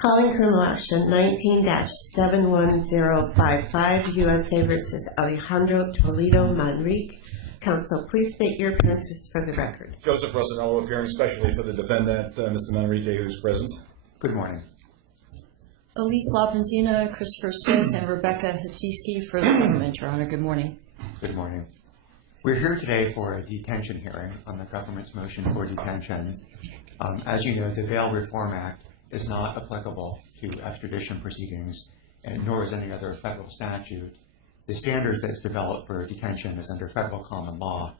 Calling criminal action 19-71055, USA versus Alejandro Toledo Manrique. Counsel, please state your appearances for the record. Joseph Rosanello, appearing specially for the defendant, Mr. Manrique, who is present. Good morning. Elise LaPenzina, Christopher Smith, and Rebecca Hasiski for the government, Your Honor. Good morning. Good morning. We're here today for a detention hearing on the government's motion for detention. As you know, the Bail Reform Act is not applicable to extradition proceedings, and nor is any other federal statute. The standards that's developed for detention is under federal common law,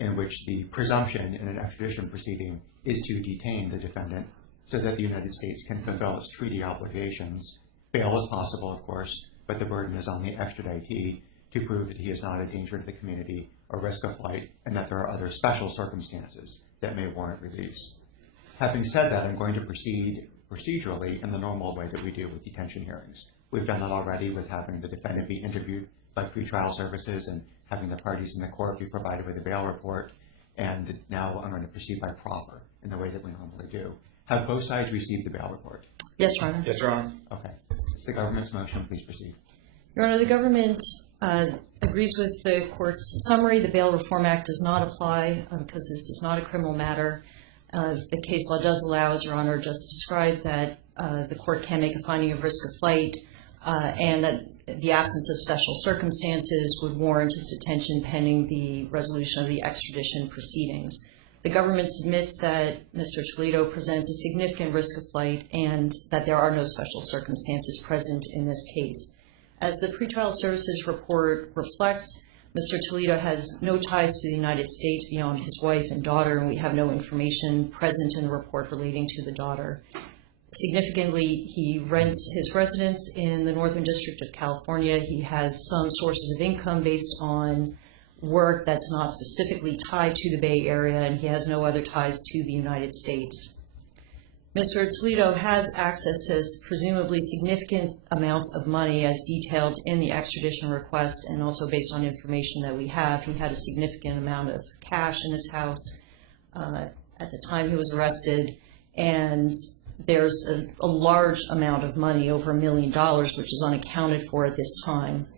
in which the presumption in an extradition proceeding is to detain the defendant so that the United States can fulfill its treaty obligations. Bail is possible, of course, but the burden is on the extraditee to prove that he is not a danger to the community or risk of flight, and that there are other special circumstances that may warrant release. Having said that, I'm going to proceed procedurally in the normal way that we do with detention hearings. We've done that already with having the defendant be interviewed by pretrial services and having the parties in the court be provided with a bail report, and now I'm going to proceed by proffer in the way that we normally do. Have both sides received the bail report? Yes, Your Honor. Yes, Your Honor. Okay. It's the government's motion. Please proceed. Your Honor, the government agrees with the court's summary. The Bail Reform Act does not apply because this is not a criminal matter. The case law does allow, as Your Honor just described, that the court can make a finding of risk of flight and that the absence of special circumstances would warrant his detention pending the resolution of the extradition proceedings. The government submits that Mr. Toledo presents a significant risk of flight and that there are no special circumstances present in this case. As the pretrial services report reflects, Mr. Toledo has no ties to the United States beyond his wife and daughter, and we have no information present in the report relating to the daughter. Significantly, he rents his residence in the Northern District of California. He has some sources of income based on work that's not specifically tied to the Bay Area, and he has no other ties to the United States. Mr. Toledo has access to presumably significant amounts of money as detailed in the extradition request, and also based on information that we have, he had a significant amount of cash in his house at the time he was arrested, and there's a large amount of money, over $1 million, which is unaccounted for at this time.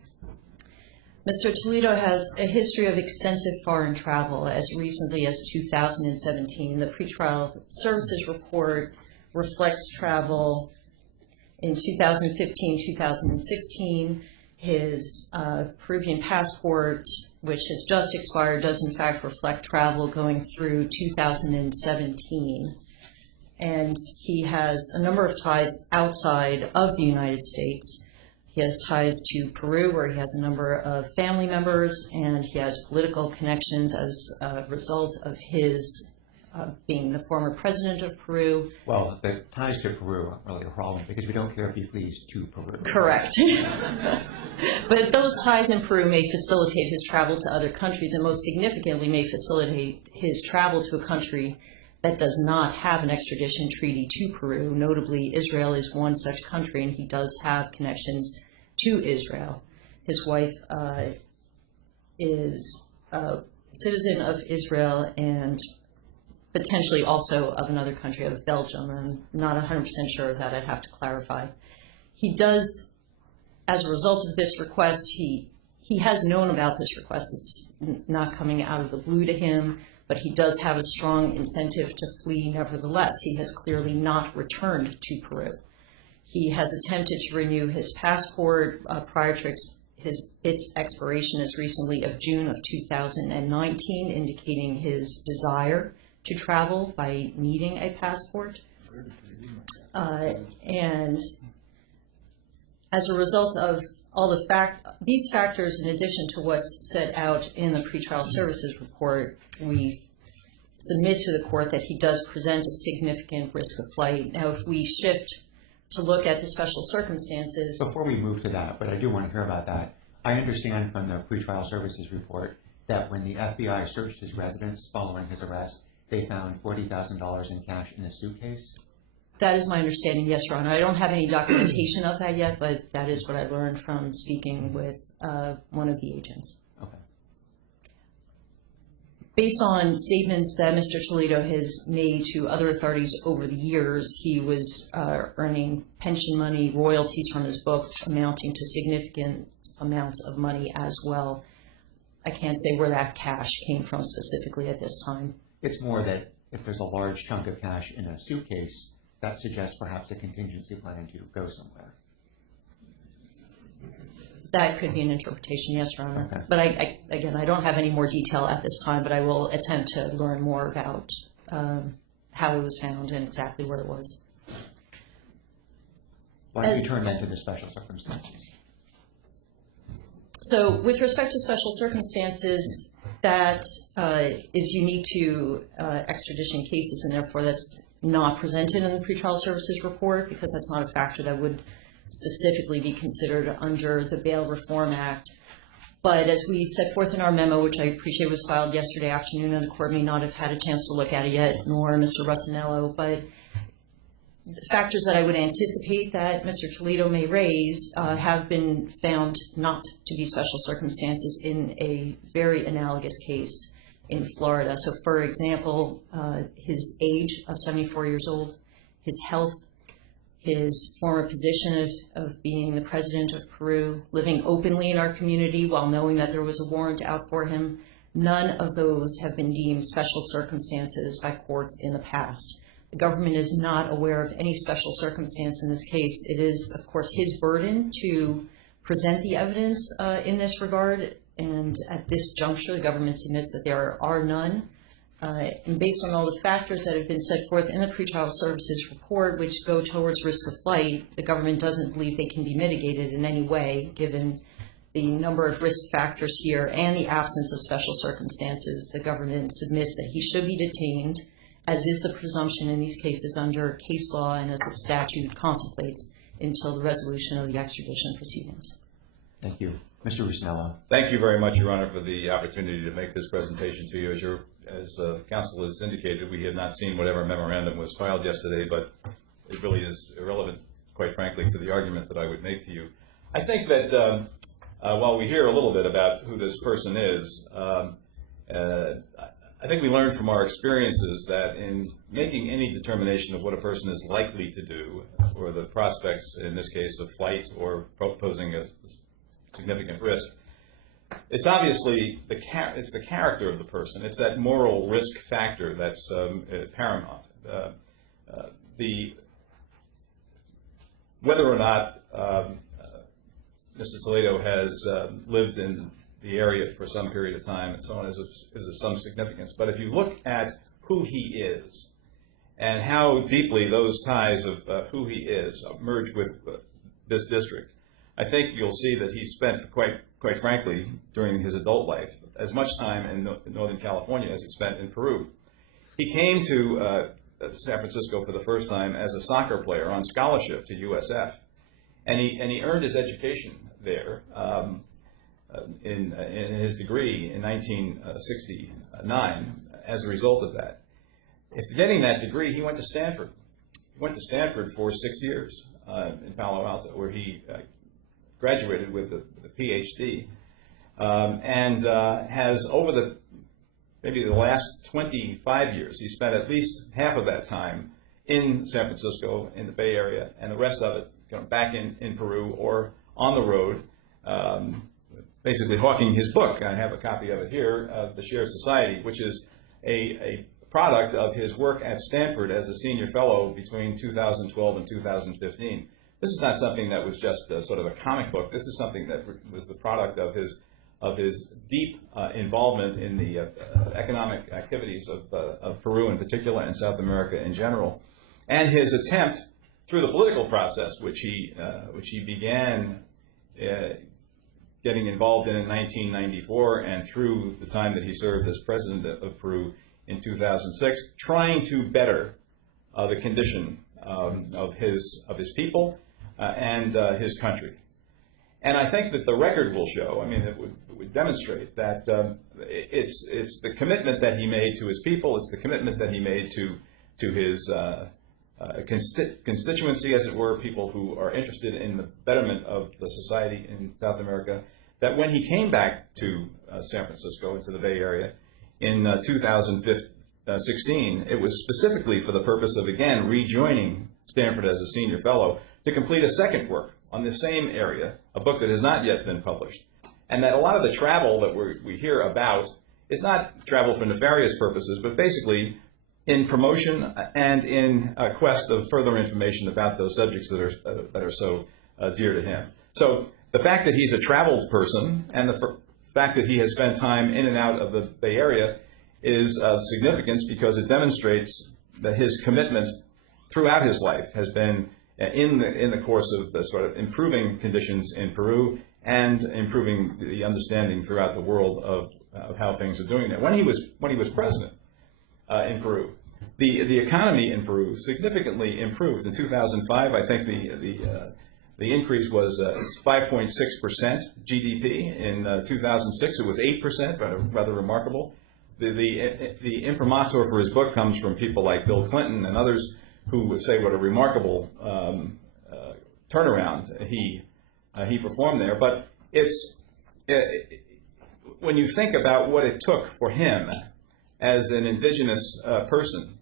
Mr. Toledo has a history of extensive foreign travel as recently as 2017. The pretrial services report reflects travel in 2015, 2016. His Peruvian passport, which has just expired, does in fact reflect travel going through 2017. And he has a number of ties outside of the United States. He has ties to Peru, where he has a number of family members, and he has political connections as a result of his being the former president of Peru. Well, the ties to Peru aren't really a problem because we don't care if he flees to Peru. Correct. But those ties in Peru may facilitate his travel to other countries, and most significantly may facilitate his travel to a country that does not have an extradition treaty to Peru. Notably, Israel is one such country, and he does have connections to Israel. His wife is a citizen of Israel and potentially also of another country, of Belgium. I'm not 100% sure of that. I'd have to clarify. He does, as a result of this request, he has known about this request. It's not coming out of the blue to him, but he does have a strong incentive to flee nevertheless. He has clearly not returned to Peru. He has attempted to renew his passport prior to its expiration as recently of June of 2019, indicating his desire to travel by needing a passport. And as a result of all these factors, in addition to what's set out in the pretrial services report, we submit to the court that he does present a significant risk of flight. Now, if we shift to look at the special circumstances. Before we move to that, but I do want to hear about that, I understand from the pretrial services report that when the FBI searched his residence following his arrest, they found $40,000 in cash in a suitcase? That is my understanding, yes, Your Honor. I don't have any documentation of that yet, but that is what I learned from speaking with one of the agents. Okay. based on statements that Mr. Toledo has made to other authorities over the years, he was earning pension money, royalties from his books amounting to significant amounts of money as well. I can't say where that cash came from specifically at this time. It's more that if there's a large chunk of cash in a suitcase, that suggests perhaps a contingency plan to go somewhere. That could be an interpretation, yes, Your Honor. Okay. But again, I don't have any more detail at this time, but I will attempt to learn more about how it was found and exactly where it was. Why don't you turn that to the special circumstances? So with respect to special circumstances, that is unique to extradition cases, and therefore that's not presented in the pretrial services report because that's not a factor that would specifically be considered under the Bail Reform Act. But as we set forth in our memo, which I appreciate was filed yesterday afternoon, and the court may not have had a chance to look at it yet, nor Mr. Russinello, but the factors that I would anticipate that Mr. Toledo may raise have been found not to be special circumstances in a very analogous case in Florida. So for example, his age of 74 years old, his health, his former position of being the president of Peru, living openly in our community while knowing that there was a warrant out for him, none of those have been deemed special circumstances by courts in the past. The government is not aware of any special circumstance in this case. It is, of course, his burden to present the evidence in this regard, and at this juncture, the government submits that there are none. And based on all the factors that have been set forth in the pretrial services report, which go towards risk of flight, the government doesn't believe they can be mitigated in any way, given the number of risk factors here and the absence of special circumstances. The government submits that he should be detained, as is the presumption in these cases under case law and as the statute contemplates, until the resolution of the extradition proceedings. Thank you. Mr. Russinello. Thank you very much, Your Honor, for the opportunity to make this presentation to you. As counsel has indicated, we have not seen whatever memorandum was filed yesterday, but it really is irrelevant, quite frankly, to the argument that I would make to you. I think that while we hear a little bit about who this person is, I think we learned from our experiences that in making any determination of what a person is likely to do, or the prospects, in this case, of flight or posing a significant risk, it's obviously it's the character of the person. It's that moral risk factor that's paramount. Whether or not Mr. Toledo has lived in the area for some period of time and so on is of some significance. But if you look at who he is and how deeply those ties of who he is merge with this district, I think you'll see that he spent, quite frankly, during his adult life, as much time in Northern California as he spent in Peru. He came to San Francisco for the first time as a soccer player on scholarship to USF, and he earned his education there in his degree in 1969 as a result of that. After getting that degree, he went to Stanford. He went to Stanford for 6 years in Palo Alto, where he graduated with a PhD, and has over maybe the last 25 years, he spent at least half of that time in San Francisco, in the Bay Area, and the rest of it back in Peru or on the road, basically hawking his book. I have a copy of it here, The Shared Society, which is a product of his work at Stanford as a senior fellow between 2012 and 2015. This is not something that was just sort of a comic book. This is something that was the product of his deep involvement in the economic activities of Peru in particular and South America in general, and his attempt through the political process, which he began getting involved in 1994, and through the time that he served as president of Peru in 2006, trying to better the condition of his people and his country. And I think that the record will show, I mean, it would demonstrate that it's the commitment that he made to his people, it's the commitment that he made to his constituency, as it were, people who are interested in the betterment of the society in South America, that when he came back to San Francisco, into the Bay Area, in 2016, it was specifically for the purpose of, again, rejoining Stanford as a senior fellow to complete a second work on the same area, a book that has not yet been published. And that a lot of the travel that we hear about is not travel for nefarious purposes, but basically in promotion and in a quest of further information about those subjects that are so dear to him. So the fact that he's a traveled person and the fact that he has spent time in and out of the Bay Area is of significance because it demonstrates that his commitment throughout his life has been in the course of the sort of improving conditions in Peru and improving the understanding throughout the world of how things are doing there. When he was president in Peru, the economy in Peru significantly improved. In 2005, I think the increase was 5.6% GDP. In 2006, it was 8%, rather remarkable. The imprimatur for his book comes from people like Bill Clinton and others who would say what a remarkable turnaround he performed there. But when you think about what it took for him as an indigenous person,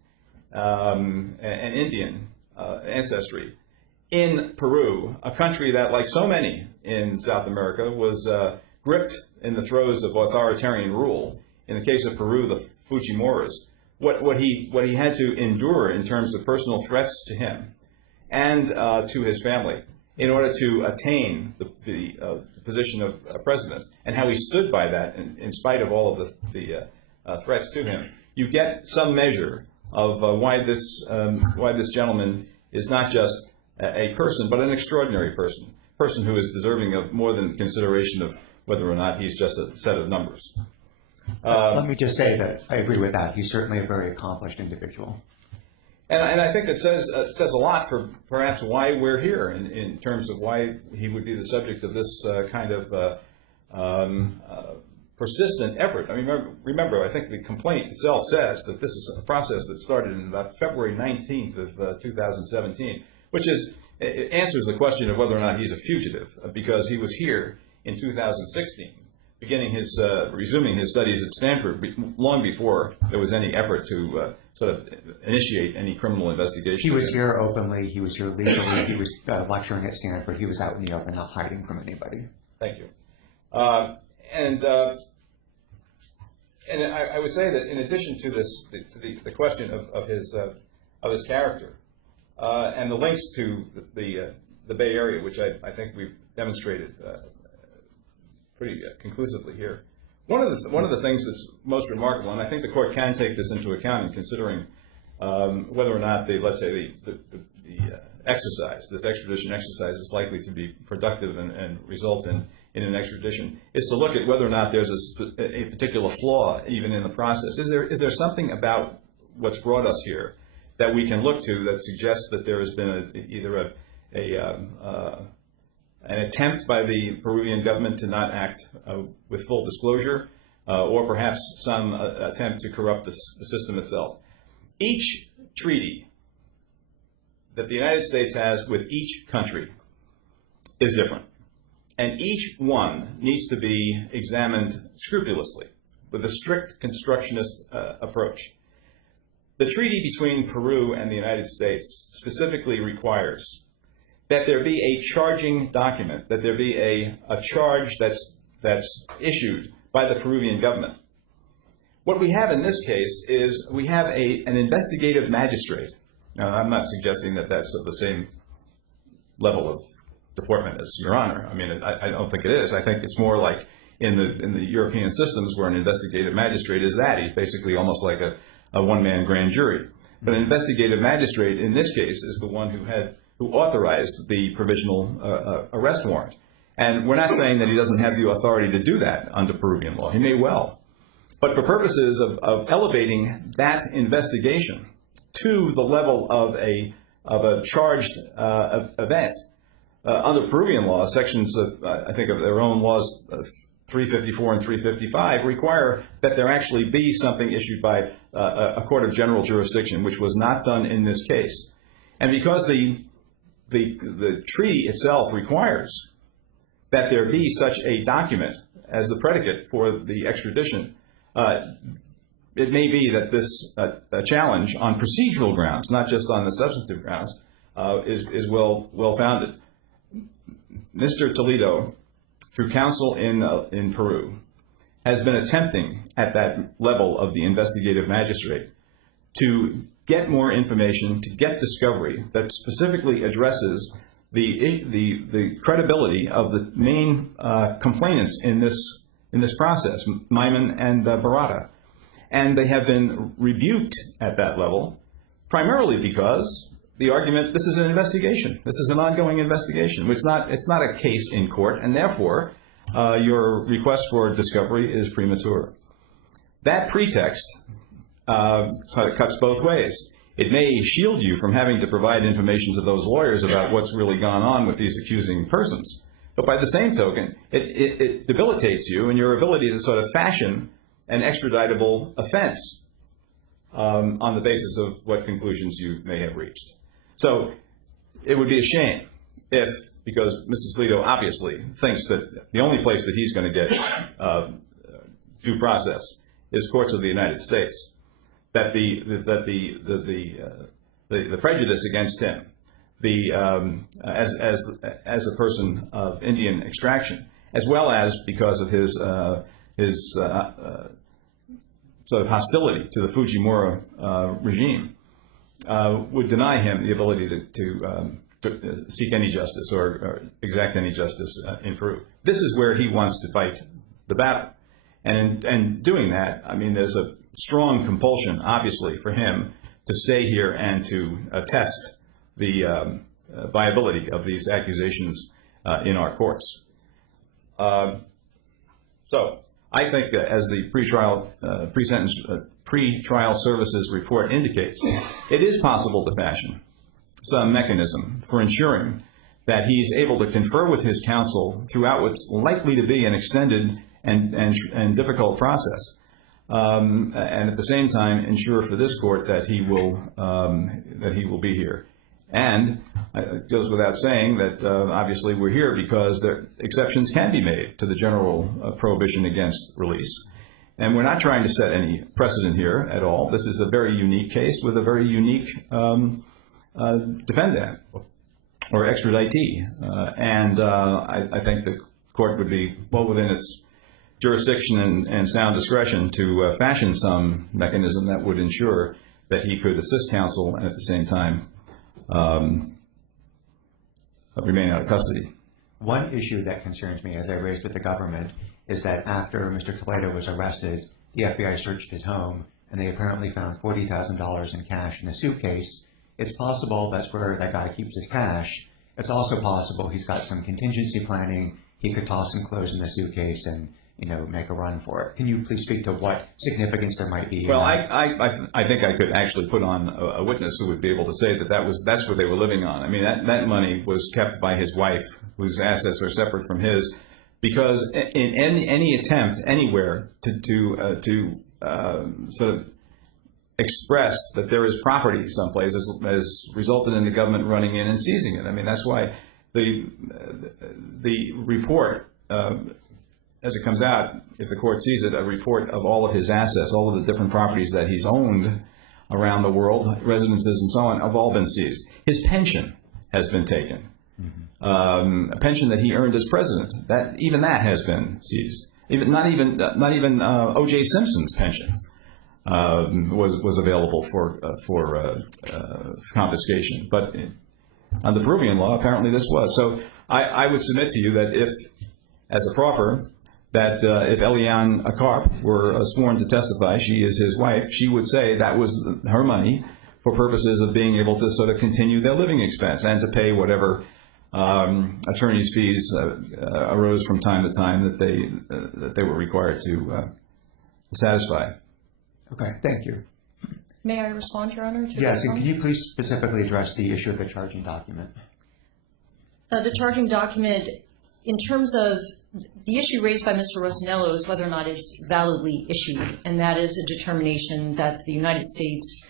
an Indian ancestry, in Peru, a country that, like so many in South America, was gripped in the throes of authoritarian rule. In the case of Peru, the Fujimoras, what he had to endure in terms of personal threats to him and to his family in order to attain the position of president, and how he stood by that in spite of all of the threats to him. You get some measure of why this gentleman is not just a person, but an extraordinary person who is deserving of more than consideration of whether or not he's just a set of numbers. Let me just say that I agree with that. He's certainly a very accomplished individual. And I think that says a lot for perhaps why we're here in terms of why he would be the subject of this kind of persistent effort. I mean, remember, I think the complaint itself says that this is a process that started in about February 19th of 2017, which it answers the question of whether or not he's a fugitive, because he was here in 2016. Resuming his studies at Stanford long before there was any effort to sort of initiate any criminal investigation. He was here openly, he was here legally, he was lecturing at Stanford, he was out in the open, not hiding from anybody. Thank you. And I would say that in addition to the question of his character and the links to the Bay Area, which I think we've demonstrated pretty conclusively here. One of the things that's most remarkable, and I think the court can take this into account in considering whether or not let's say the exercise, this extradition exercise, is likely to be productive and result in an extradition, is to look at whether or not there's a particular flaw even in the process. Is there something about what's brought us here that we can look to that suggests that there has been either an attempt by the Peruvian government to not act with full disclosure, or perhaps some attempt to corrupt the system itself? Each treaty that the United States has with each country is different, and each one needs to be examined scrupulously with a strict constructionist approach. The treaty between Peru and the United States specifically requires that there be a charging document, that there be a charge that's issued by the Peruvian government. What we have in this case is we have an investigative magistrate. Now, I'm not suggesting that that's of the same level of deportment as Your Honor. I mean, I don't think it is. I think it's more like in the European systems where an investigative magistrate is that. He's basically almost like a one-man grand jury. But an investigative magistrate in this case is the one who authorized the provisional arrest warrant. And we're not saying that he doesn't have the authority to do that under Peruvian law. He may well. But for purposes of elevating that investigation to the level of a charged event, under Peruvian law, sections of, I think of their own laws, 354 and 355, require that there actually be something issued by a court of general jurisdiction, which was not done in this case. And because the treaty itself requires that there be such a document as the predicate for the extradition, it may be that this challenge on procedural grounds, not just on the substantive grounds, is well-founded. Mr. Toledo, through counsel in Peru, has been attempting at that level of the investigative magistrate to get more information, to get discovery that specifically addresses the credibility of the main complainants in this process, Maimon and Barata. And they have been rebuked at that level, primarily because the argument, this is an investigation. This is an ongoing investigation. It's not a case in court, and therefore, your request for discovery is premature. That pretext sort of cuts both ways. It may shield you from having to provide information to those lawyers about what's really gone on with these accusing persons. But by the same token, it debilitates you in your ability to sort of fashion an extraditable offense on the basis of what conclusions you may have reached. So it would be a shame if, because Mr. Toledo obviously thinks that the only place that he's going to get due process is courts of the United States, that the prejudice against him, as a person of Indian extraction, as well as because of his sort of hostility to the Fujimura regime, would deny him the ability to seek any justice or exact any justice in Peru. This is where he wants to fight the battle. And in doing that, I mean, there's a strong compulsion, obviously, for him to stay here and to test the viability of these accusations in our courts. So I think that as the pre-trial services report indicates, it is possible to fashion some mechanism for ensuring that he's able to confer with his counsel throughout what's likely to be an extended and difficult process, and at the same time ensure for this court that he will be here. And it goes without saying that obviously we're here because exceptions can be made to the general prohibition against release. And we're not trying to set any precedent here at all. This is a very unique case with a very unique defendant or extraditee. And I think the court would be well within its jurisdiction and sound discretion to fashion some mechanism that would ensure that he could assist counsel and at the same time remain out of custody. One issue that concerns me, as I raised with the government, is that after Mr. Toledo was arrested, the FBI searched his home, and they apparently found $40,000 in cash in a suitcase. It's possible that's where that guy keeps his cash. It's also possible he's got some contingency planning. He could toss some clothes in the suitcase and, make a run for it. Can you please speak to what significance there might be? Well, I think I could actually put on a witness who would be able to say that that's what they were living on. I mean, that money was kept by his wife, whose assets are separate from his, because in any attempt anywhere to sort of express that there is property someplace has resulted in the government running in and seizing it. I mean, that's why the report, as it comes out, if the court sees it, a report of all of his assets, all of the different properties that he's owned around the world, residences and so on, have all been seized. His pension has been taken. A pension that he earned as president, even that has been seized. Not even O.J. Simpson's pension was available for confiscation. But under Peruvian law, apparently this was. So I would submit to you that if, as a proffer, that if Eliane Akarp were sworn to testify, she is his wife, she would say that was her money for purposes of being able to sort of continue their living expense and to pay whatever attorney's fees arose from time to time that they were required to satisfy. Okay, thank you. May I respond, Your Honor? Yes, and can you please specifically address the issue of the charging document? The charging document, in terms of the issue raised by Mr. Rosanello, is whether or not it's validly issued, and that is a determination that the United States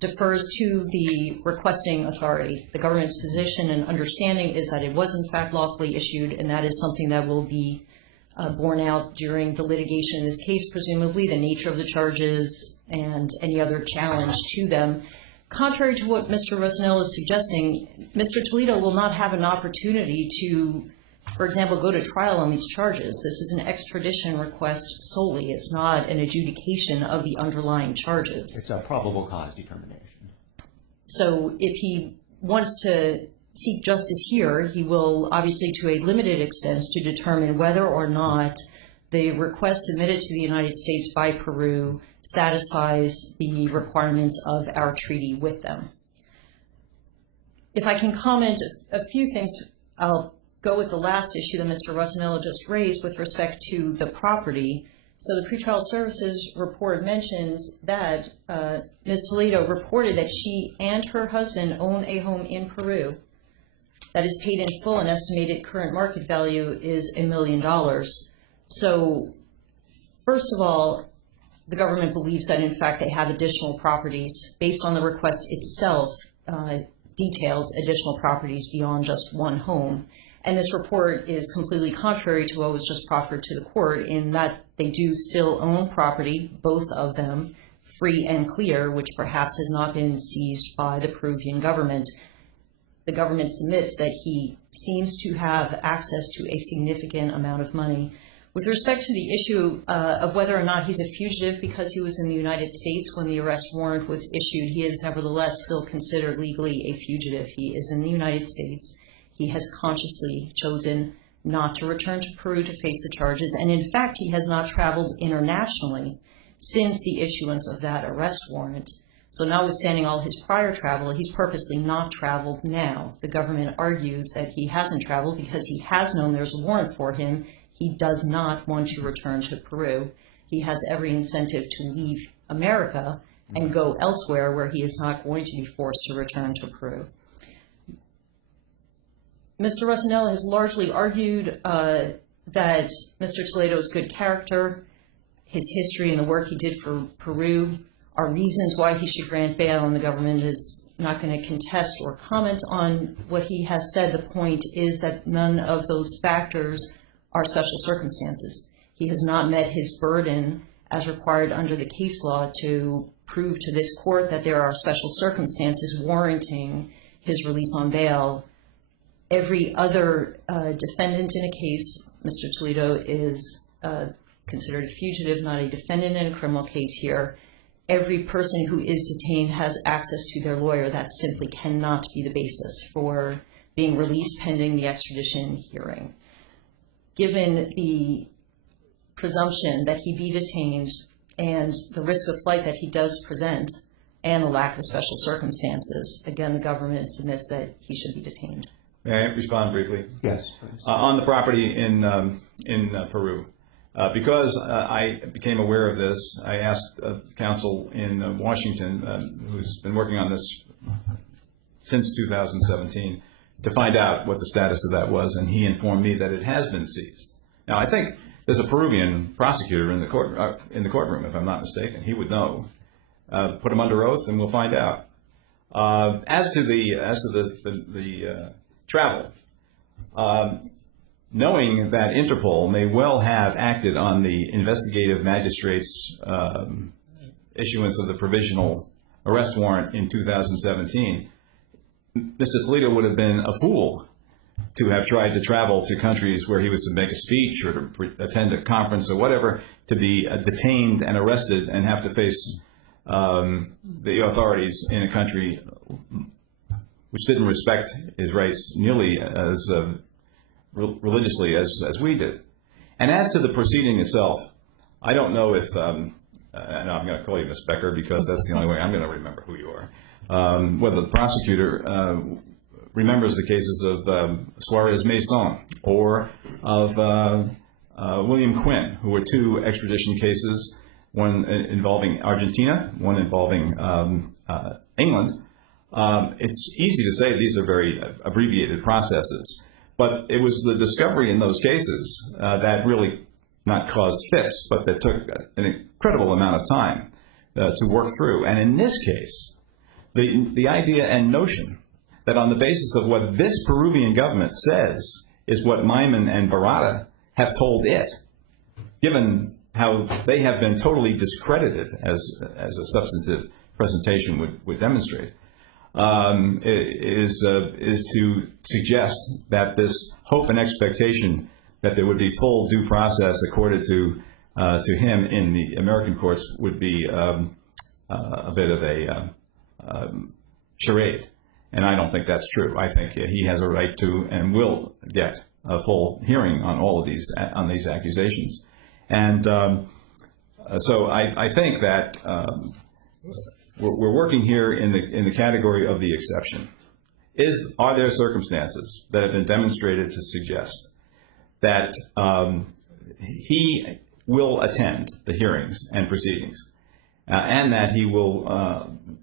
defers to the requesting authority. The government's position and understanding is that it was in fact lawfully issued, and that is something that will be borne out during the litigation in this case, presumably the nature of the charges and any other challenge to them. Contrary to what Mr. Rosanello is suggesting, Mr. Toledo will not have an opportunity to, for example, go to trial on these charges. This is an extradition request solely. It's not an adjudication of the underlying charges. It's a probable cause determination. So if he wants to seek justice here, he will obviously, to a limited extent, to determine whether or not the request submitted to the United States by Peru satisfies the requirements of our treaty with them. If I can comment a few things, I'll go with the last issue that Mr. Rosanello just raised with respect to the property. So the pretrial services report mentions that Ms. Toledo reported that she and her husband own a home in Peru that is paid in full, and estimated current market value is $1 million. So first of all, the government believes that in fact they have additional properties based on the request itself, details additional properties beyond just one home. And this report is completely contrary to what was just proffered to the court, in that they do still own property, both of them, free and clear, which perhaps has not been seized by the Peruvian government. The government submits that he seems to have access to a significant amount of money. With respect to the issue of whether or not he's a fugitive because he was in the United States when the arrest warrant was issued, he is nevertheless still considered legally a fugitive. He is in the United States. He has consciously chosen not to return to Peru to face the charges, and in fact he has not traveled internationally since the issuance of that arrest warrant. So notwithstanding all his prior travel, he's purposely not traveled now. The government argues that he hasn't traveled because he has known there's a warrant for him. He does not want to return to Peru. He has every incentive to leave America and go elsewhere where he is not going to be forced to return to Peru. Mr. Rosanello has largely argued that Mr. Toledo's good character, his history and the work he did for Peru are reasons why he should grant bail, and the government is not going to contest or comment on what he has said. The point is that none of those factors are special circumstances. He has not met his burden as required under the case law to prove to this court that there are special circumstances warranting his release on bail. Every other defendant in a case, Mr. Toledo is considered a fugitive, not a defendant in a criminal case here. Every person who is detained has access to their lawyer. That simply cannot be the basis for being released pending the extradition hearing. Given the presumption that he be detained and the risk of flight that he does present and the lack of special circumstances, again, the government submits that he should be detained. May I respond briefly? Yes, please. On the property in Peru. Because I became aware of this, I asked counsel in Washington, who's been working on this since 2017, to find out what the status of that was, and he informed me that it has been seized. Now, I think there's a Peruvian prosecutor in the courtroom, if I'm not mistaken. He would know. Put him under oath, and we'll find out. As to the travel. Knowing that Interpol may well have acted on the investigative magistrate's issuance of the provisional arrest warrant in 2017, Mr. Toledo would have been a fool to have tried to travel to countries where he was to make a speech or to attend a conference or whatever, to be detained and arrested and have to face the authorities in a country which didn't respect his rights nearly as religiously as we did. And as to the proceeding itself, I don't know if, and I'm going to call you Ms. Becker because that's the only way I'm going to remember who you are, whether the prosecutor remembers the cases of Suarez Mason or of William Quinn, who were two extradition cases, one involving Argentina, one involving England. It's easy to say these are very abbreviated processes, but it was the discovery in those cases that really not caused fits, but that took an incredible amount of time to work through. And in this case, the idea and notion that on the basis of what this Peruvian government says is what Maiman and Barada have told it, given how they have been totally discredited as a substantive presentation would demonstrate, is to suggest that this hope and expectation that there would be full due process accorded to him in the American courts would be a bit of a charade. And I don't think that's true. I think he has a right to and will get a full hearing on all of these accusations. And so I think that we're working here in the category of the exception. Are there circumstances that have been demonstrated to suggest that he will attend the hearings and proceedings, and that he will,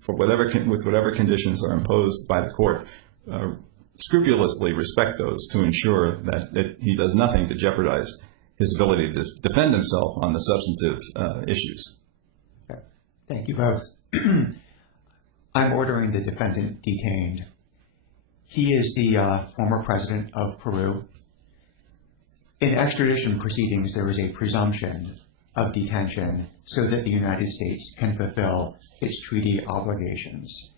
with whatever conditions are imposed by the court, scrupulously respect those to ensure that he does nothing to jeopardize his ability to defend himself on the substantive issues? Thank you both. I'm ordering the defendant detained. He is the former president of Peru. In extradition proceedings, there is a presumption of detention so that the United States can fulfill its treaty obligations.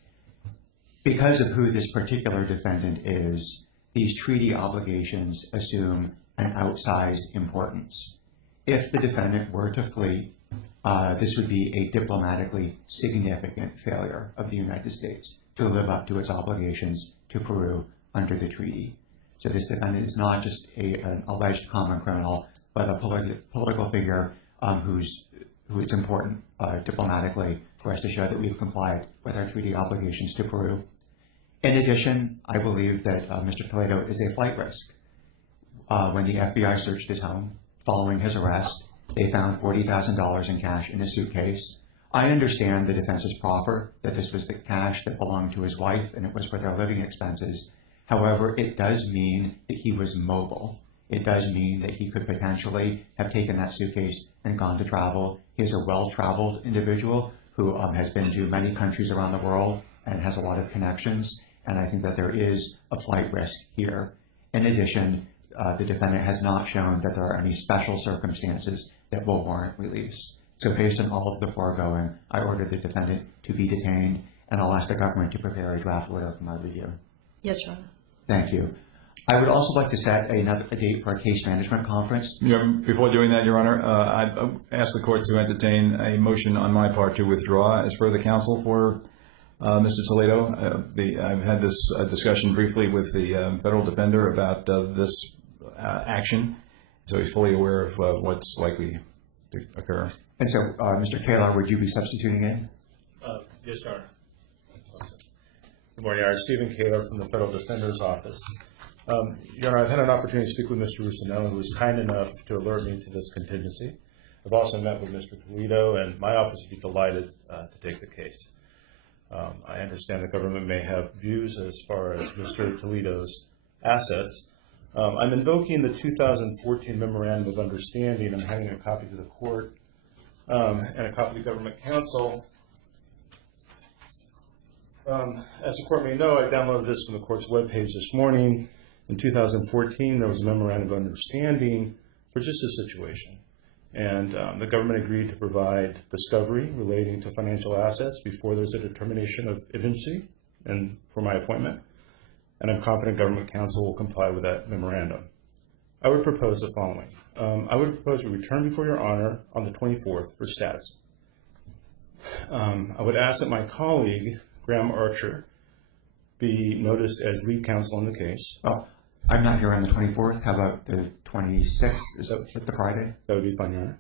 Because of who this particular defendant is, these treaty obligations assume an outsized importance. If the defendant were to flee, this would be a diplomatically significant failure of the United States to live up to its obligations to Peru under the treaty. So this defendant is not just an alleged common criminal, but a political figure who it's important diplomatically for us to show that we've complied with our treaty obligations to Peru. In addition, I believe that Mr. Toledo is a flight risk. When the FBI searched his home following his arrest, they found $40,000 in cash in his suitcase. I understand the defense's proffer that this was the cash that belonged to his wife and it was for their living expenses. However, it does mean that he was mobile. It does mean that he could potentially have taken that suitcase and gone to travel. He is a well-traveled individual who has been to many countries around the world and has a lot of connections. And I think that there is a flight risk here. In addition, the defendant has not shown that there are any special circumstances that will warrant release. So based on all of the foregoing, I order the defendant to be detained, and I'll ask the government to prepare a draft order for my review. Yes, Your Honor. Thank you. I would also like to set a date for a case management conference. Before doing that, Your Honor, I'd ask the court to entertain a motion on my part to withdraw as per the counsel for Mr. Toledo. I've had this discussion briefly with the federal defender about this action, so he's fully aware of what's likely to occur. And so, Mr. Kalar, would you be substituting in? Yes, Your Honor. Good morning, Your Honor. Stephen Kalar from the Federal Defender's Office. Your Honor, I've had an opportunity to speak with Mr. Russinello, who was kind enough to alert me to this contingency. I've also met with Mr. Toledo, and my office would be delighted to take the case. I understand the government may have views as far as Mr. Toledo's assets. I'm invoking the 2014 Memorandum of Understanding. I'm handing a copy to the court and a copy to government counsel. As the court may know, I downloaded this from the court's webpage this morning. In 2014, there was a Memorandum of Understanding for just this situation. And the government agreed to provide discovery relating to financial assets before there's a determination of agency and for my appointment. And I'm confident government counsel will comply with that memorandum. I would propose the following. I would propose we return before Your Honor on the 24th for status. I would ask that my colleague, Graham Archer, be noticed as lead counsel in the case. Oh, I'm not here on the 24th. How about the 26th? Is that the Friday? That would be fine, Your Honor.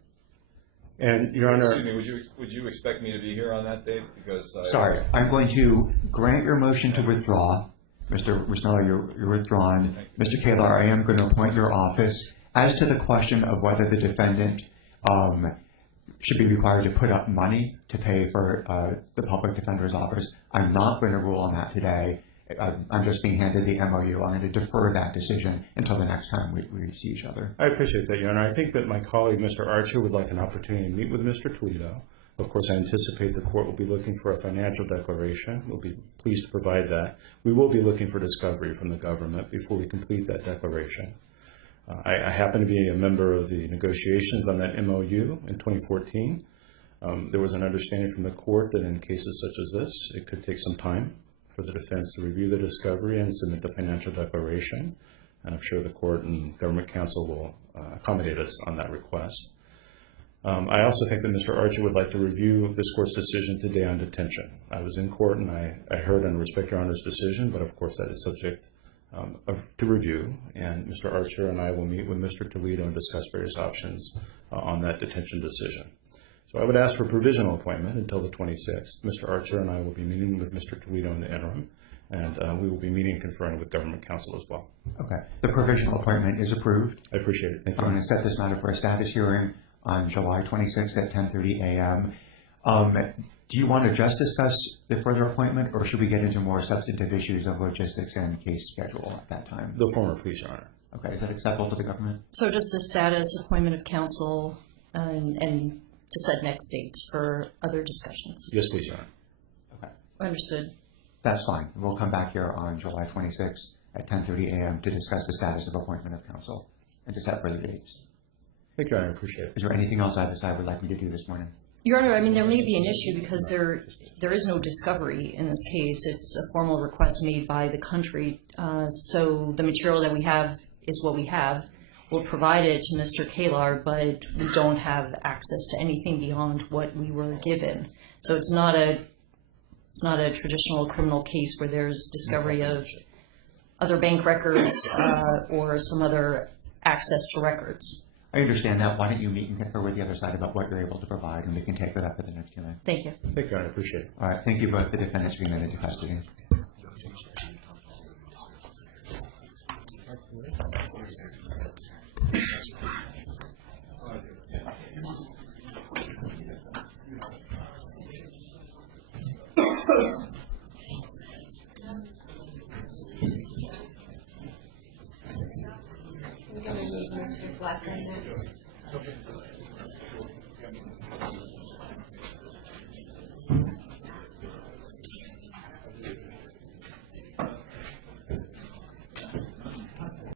And, Your Honor... Excuse me, would you expect me to be here on that date? Because Sorry, I'm going to grant your motion to withdraw. Mr. Russinello, you're withdrawn. Mr. Kalar, I am going to appoint your office. As to the question of whether the defendant should be required to put up money to pay for the public defender's office, I'm not going to rule on that today. I'm just being handed the MOU. I'm going to defer that decision until the next time we see each other. I appreciate that, Your Honor. I think that my colleague, Mr. Archer, would like an opportunity to meet with Mr. Toledo. Of course, I anticipate the court will be looking for a financial declaration. We'll be pleased to provide that. We will be looking for discovery from the government before we complete that declaration. I happen to be a member of the negotiations on that MOU in 2014. There was an understanding from the court that in cases such as this, it could take some time for the defense to review the discovery and submit the financial declaration. And I'm sure the court and government counsel will accommodate us on that request. I also think that Mr. Archer would like to review this court's decision today on detention. I was in court and I heard and respect Your Honor's decision, but of course that is subject to review. And Mr. Archer and I will meet with Mr. Toledo and discuss various options on that detention decision. So I would ask for provisional appointment until the 26th. Mr. Archer and I will be meeting with Mr. Toledo in the interim, and we will be meeting and conferring with government counsel as well. Okay. The provisional appointment is approved. I appreciate it. Thank you. I'm going to set this matter for a status hearing on July 26th at 10:30 a.m. Do you want to just discuss the further appointment, or should we get into more substantive issues of logistics and case schedule at that time? The former, please, Your Honor. Okay. Is that acceptable to the government? So just a status appointment of counsel and to set next dates for other discussions. Yes, please, Your Honor. Okay. Understood. That's fine. We'll come back here on July 26th at 10:30 a.m. to discuss the status of appointment of counsel and to set further dates. Thank you, Your Honor. I appreciate it. Is there anything else either side would like me to do this morning? Your Honor, I mean, there may be an issue because there is no discovery in this case. It's a formal request made by the country. So the material that we have is what we have. We'll provide it to Mr. Kalar, but we don't have access to anything beyond what we were given. So it's not a traditional criminal case where there's discovery of other bank records or some other access to records. I understand that. Why don't you meet and confer with the other side about what you're able to provide, and we can take that up at the next hearing. Thank you. Thank you, Your Honor. I appreciate it. All right. Thank you both. The defendants being admitted to custody. We're going to need Mr. Blackburn next.